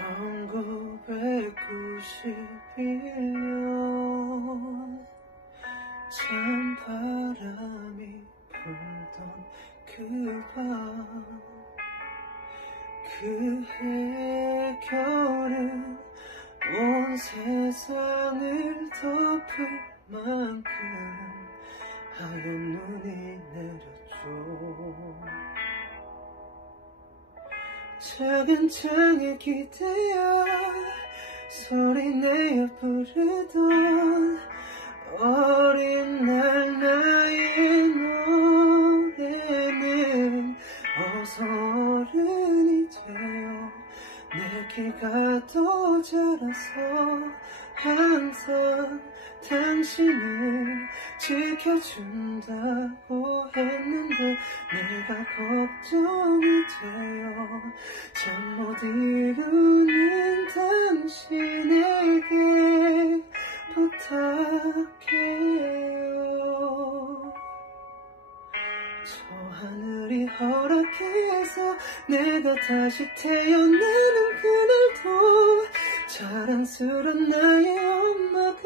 1991년 찬바람이 불던 그 밤, 그해 겨울은 온 세상을 덮을 만큼 하얀 눈이 내렸죠. 작은 창에 기대어 소리내어 부르던 어린 날 나의 노래는 어서 어른이 되어 내 귀가 더 자라서 항상 당신을 지켜준다고 했는데 내가 걱정이 되어 잠 못 이루는 당신에게 부탁해요. 저 하늘이 허락해서 내가 다시 태어나는 그날도 자랑스런 나의 엄마가